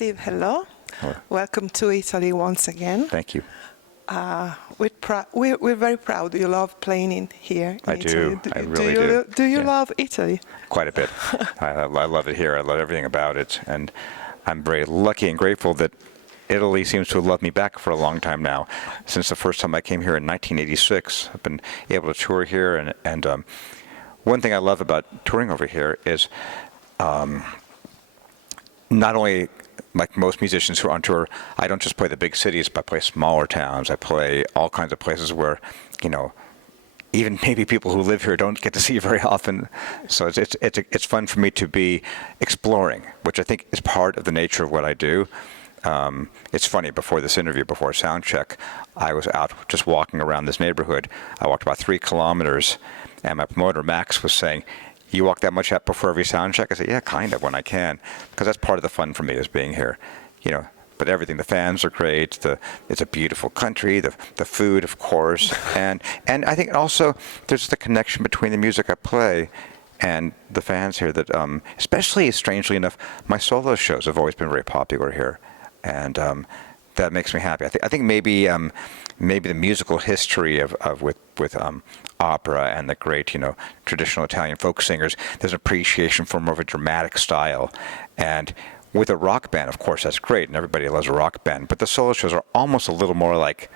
Steve, hello. Hello. Welcome to Italy once again. Thank you. We're very proud you love playing in here in I Italy. do. I really do. Do you Yeah. love Italy? Quite a bit. I love it here. I love everything about it. And I'm very lucky and grateful that Italy seems to have loved me back for a long time now. Since the first time I came here in 1986, I've been able to tour here. And one thing I love about touring over here is not only like most musicians who are on tour, I don't just play the big cities, but I play smaller towns. I play all kinds of places where, even maybe people who live here don't get to see very often. So it's fun for me to be exploring, which I think is part of the nature of what I do. It's funny, before this interview, before sound check, I was out just walking around this neighborhood. I walked about 3 kilometers, and my promoter, Max, was saying, "You walk that much out before every sound check?" I said, "Yeah, kind of, when I can," because that's part of the fun for me, is being here. But everything, the fans are great. It's a beautiful country. The food, of course, and I think also there's the connection between the music I play and the fans here. That especially, strangely enough, my solo shows have always been very popular here, and that makes me happy. I think maybe the musical history with opera and the great, traditional Italian folk singers, there's an appreciation for more of a dramatic style. And with a rock band, of course, that's great, and everybody loves a rock band, but the solo shows are almost a little more like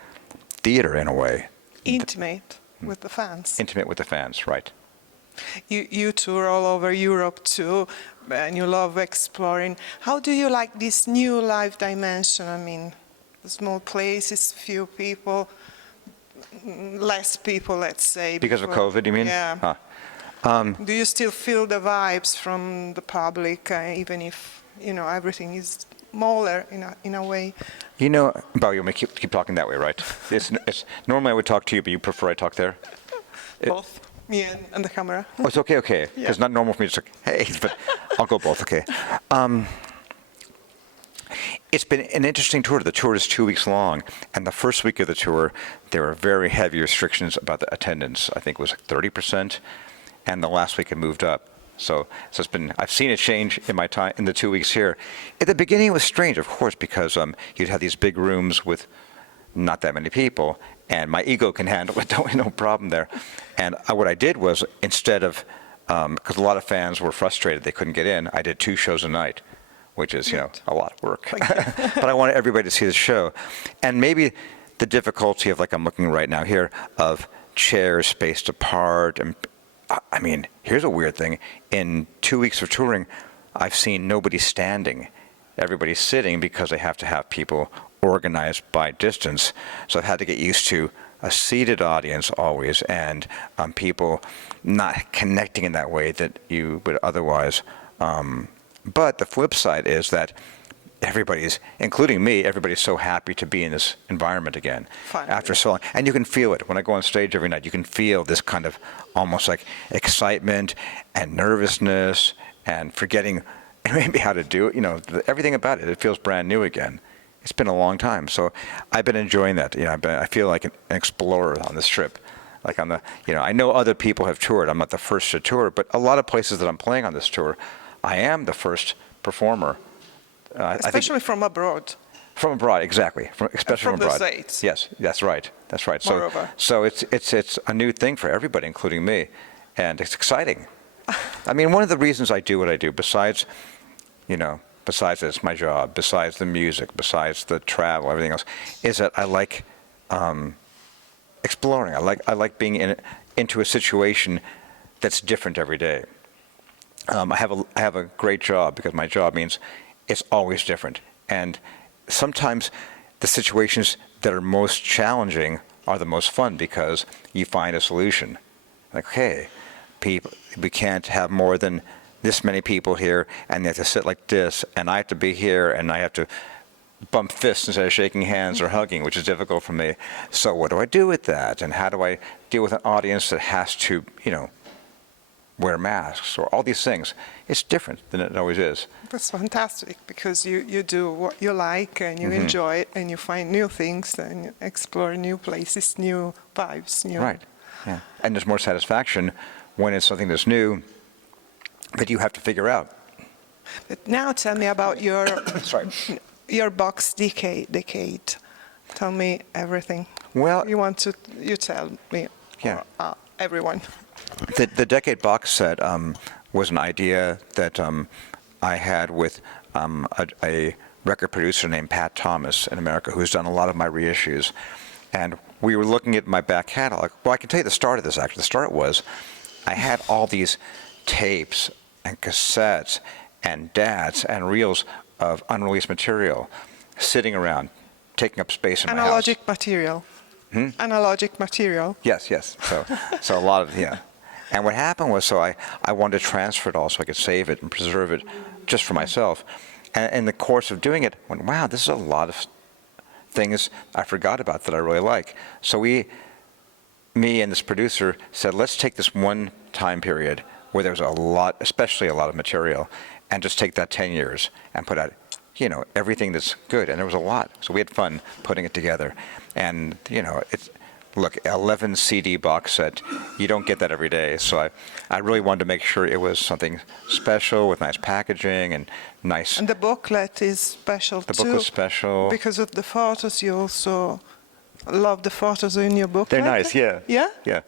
theater in a way. Intimate with the fans. Intimate with the fans, right. You tour all over Europe too, and you love exploring. How do you like this new live dimension? I mean, small places, few people, less people, let's say. Because of COVID, you mean? Yeah. Huh. Do you still feel the vibes from the public, even if, everything is smaller in a way? Bo, you may keep talking that way, right? It's normally I would talk to you, but you prefer I talk there? Both, me and the camera. Oh, it's okay. Because it's not normal for me to say, hey, but I'll go both, okay. It's been an interesting tour. The tour is 2 weeks long, and the first week of the tour, there were very heavy restrictions about the attendance. I think it was like 30%, and the last week it moved up. So it's been. I've seen it change in my time in the 2 weeks here. At the beginning, it was strange, of course, because you'd have these big rooms with not that many people, and my ego can handle it. No problem there. And what I did was, instead of, because a lot of fans were frustrated they couldn't get in, I did 2 shows a night, which is, a lot of work. But I wanted everybody to see the show. And maybe the difficulty of, like I'm looking right now here, of chairs spaced apart. And I mean, here's a weird thing. In 2 weeks of touring, I've seen nobody standing. Everybody's sitting because they have to have people organized by distance. So I've had to get used to a seated audience always, and people not connecting in that way that you would otherwise. But the flip side is that everybody's, including me, everybody's so happy to be in this environment again. Finally. After so long. And you can feel it. When I go on stage every night, you can feel this kind of almost like excitement and nervousness and forgetting maybe how to do it. Everything about it. It feels brand new again. It's been a long time. So I've been enjoying that. I feel like an explorer on this trip. Like I know other people have toured. I'm not the first to tour, but a lot of places that I'm playing on this tour, I am the first performer. Especially from abroad. From abroad, exactly. Especially from abroad. The States. Yes, that's right. Moreover. So it's a new thing for everybody, including me, and it's exciting. I mean, one of the reasons I do what I do, besides it's my job, besides the music, besides the travel, everything else, is that I like exploring. I like being into a situation that's different every day. I have a great job because my job means it's always different. And sometimes the situations that are most challenging are the most fun because you find a solution. Like, hey, we can't have more than this many people here, and they have to sit like this, and I have to be here, and I have to bump fists instead of shaking hands or hugging, which is difficult for me. So what do I do with that? And how do I deal with an audience that has to, wear masks or all these things? It's different than it always is. That's fantastic, because you do what you like and you enjoy it, and you find new things and you explore new places, new vibes. Right. Yeah. And there's more satisfaction when it's something that's new that you have to figure out. But now tell me about your Sorry. your box decade. Tell me everything. Well, You tell me. Yeah. Or, everyone. The decade box set was an idea that I had with a record producer named Pat Thomas in America, who's done a lot of my reissues. And we were looking at my back catalog. Well, I can tell you the start of this, actually. The start was I had all these tapes and cassettes and DATs and reels of unreleased material sitting around, taking up space in my house. Analogic material. Analogic material. Yes. So a lot of, yeah. And what happened was, so I wanted to transfer it all so I could save it and preserve it just for myself. And in the course of doing it, I went, wow, this is a lot of things I forgot about that I really like. So me and this producer said, let's take this one time period where there's a lot, especially a lot of material, and just take that 10 years and put out, everything that's good. And there was a lot. So we had fun putting it together. And, look, 11 CD box set, you don't get that every day. So I really wanted to make sure it was something special with nice packaging and nice. And the booklet is special too. The book was special. Because of the photos, you also love the photos in your booklet. They're nice, yeah. Yeah? Yeah.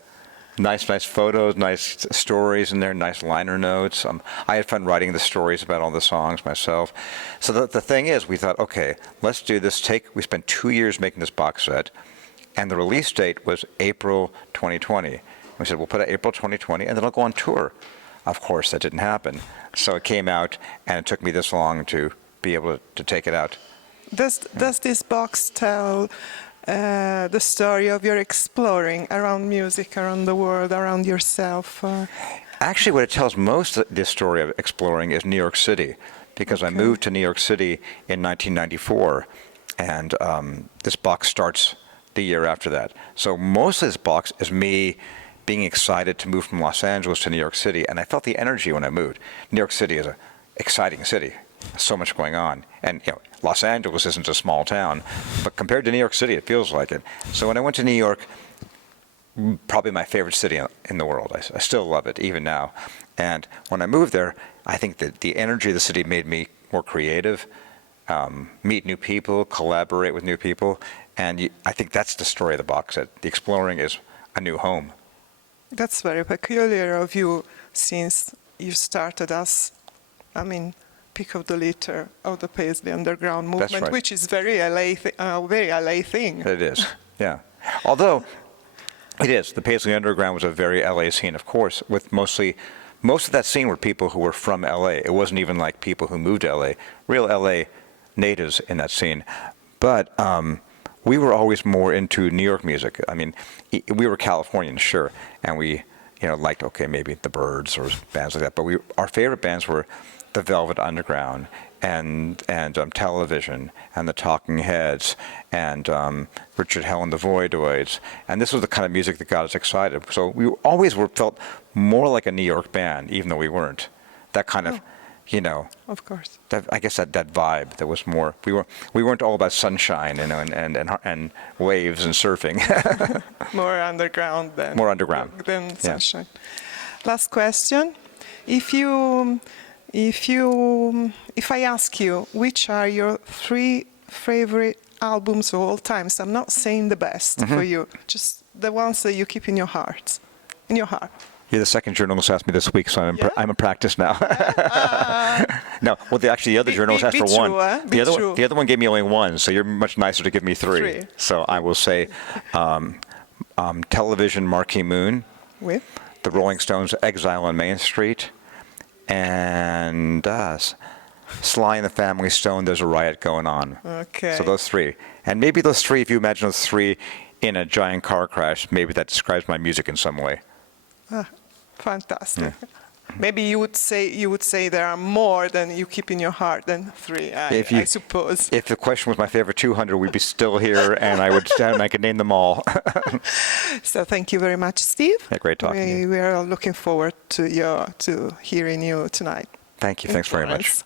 Nice photos, nice stories in there, nice liner notes. I had fun writing the stories about all the songs myself. So the thing is, we thought, okay, let's do this. We spent 2 years making this box set, and the release date was April 2020. We said, we'll put it April 2020, and then it'll go on tour. Of course, that didn't happen. So it came out, and it took me this long to be able to take it out. Does this box tell the story of your exploring around music, around the world, around yourself? Actually, what it tells most of the story of exploring is New York City, because I moved to New York City in 1994, and this box starts the year after that. So most of this box is me being excited to move from Los Angeles to New York City, and I felt the energy when I moved. New York City is an exciting city. So much going on. And Los Angeles isn't a small town, but compared to New York City, it feels like it. So when I went to New York, probably my favorite city in the world. I still love it, even now. And when I moved there, I think that the energy of the city made me more creative, meet new people, collaborate with new people. And I think that's the story of the box set. The exploring is a new home. That's very peculiar of you, since you started as, pick of the litter of the Paisley Underground movement, That's right. which is very LA thing. It is, yeah. Although it is, the Paisley Underground was a very LA scene, of course, with most of that scene were people who were from LA. It wasn't even like people who moved to LA, real LA natives in that scene. But we were always more into New York music. We were Californians, sure, and we liked, maybe the Byrds or bands like that. But our favorite bands were the Velvet Underground and Television and the Talking Heads and Richard Hell and the Voidoids. And this was the kind of music that got us excited. So we always felt more like a New York band, even though we weren't. That kind of, Of course. I guess that vibe that was more. We weren't all about sunshine, and waves and surfing. More underground than. More underground. Than sunshine. Yeah. Last question: If I ask you which are your 3 favorite albums of all time, so I'm not saying the best for you, just the ones that you keep in your heart. You're the second journalist asked me this week, so I'm in practice now. No, well, the other journalist asked for one. The other one gave me only one, so you're much nicer to give me 3. So I will say Television, Marquee Moon, With? the Rolling Stones' Exile on Main Street, and Sly and the Family Stone, There's a Riot Going On. Okay. So those 3. And maybe those 3, if you imagine those 3 in a giant car crash, maybe that describes my music in some way. Fantastic. Yeah. Maybe you would say there are more than you keep in your heart than 3. I suppose. If the question was my favorite 200, we'd be still here, and I could name them all. So thank you very much, Steve. Yeah, great talking to you. We are looking forward to hearing you tonight. Thank you. Thanks very much.